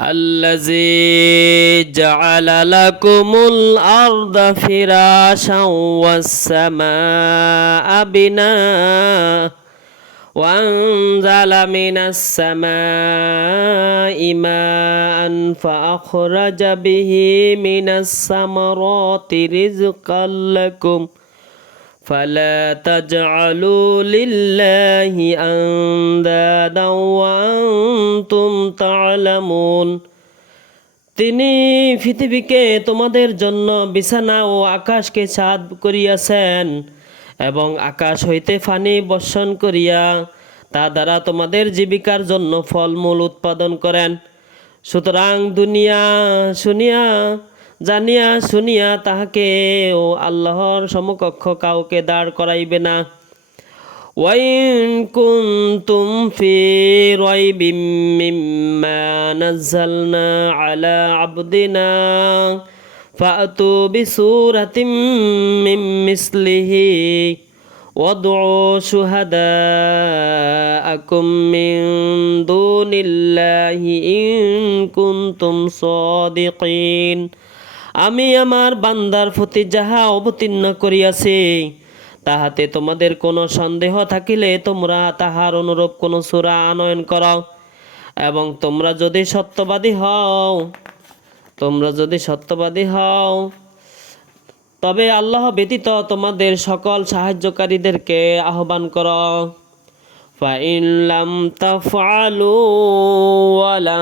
الذي جعل لكم الأرض فراشا والسماء بناء وأنزل من السماء ماء فأخرج به من الثمرات رزقا لكم فلا تجعلوا لله أندادا وأنتم تعلمون। তিনি পৃথিবীকে তোমাদের জন্য বিছানা ও আকাশকে ছাদ করিয়াছেন এবং আকাশ হইতে পানি বর্ষণ করিয়া তা দ্বারা তোমাদের জীবিকার জন্য ফলমূল উৎপাদন করেন। সুতরাং দুনিয়া শুনিয়া জানিয়া শুনিয়া তাহাকে ও আল্লাহর সমকক্ষ কাউকে দাঁড় করাইবে না। ওয়াইন কুনতুম ফি রাইবিম মিম্মা নাযালনা আলা আবদিনা ফাআতু বিসূরাতিম মিন মিসলিহি ওয়াদউ শুহাদাআকুম মিন দুনিল্লাহি ইন কুনতুম সাদিকিন। আমি আমার বান্দার প্রতি যাহা অবতীর্ণ করিয়াছি তাহাতে তোমাদের কোনো সন্দেহ থাকিলে তোমরা তাহার অনুরূপ কোন সূরা আনয়ন করো এবং তোমরা যদি সত্যবাদী হও তবে আল্লাহ ব্যতীত তোমাদের সকল সাহায্যকারীদেরকে আহ্বান করো। ফাইন লাম তাফআলু ওয়ালা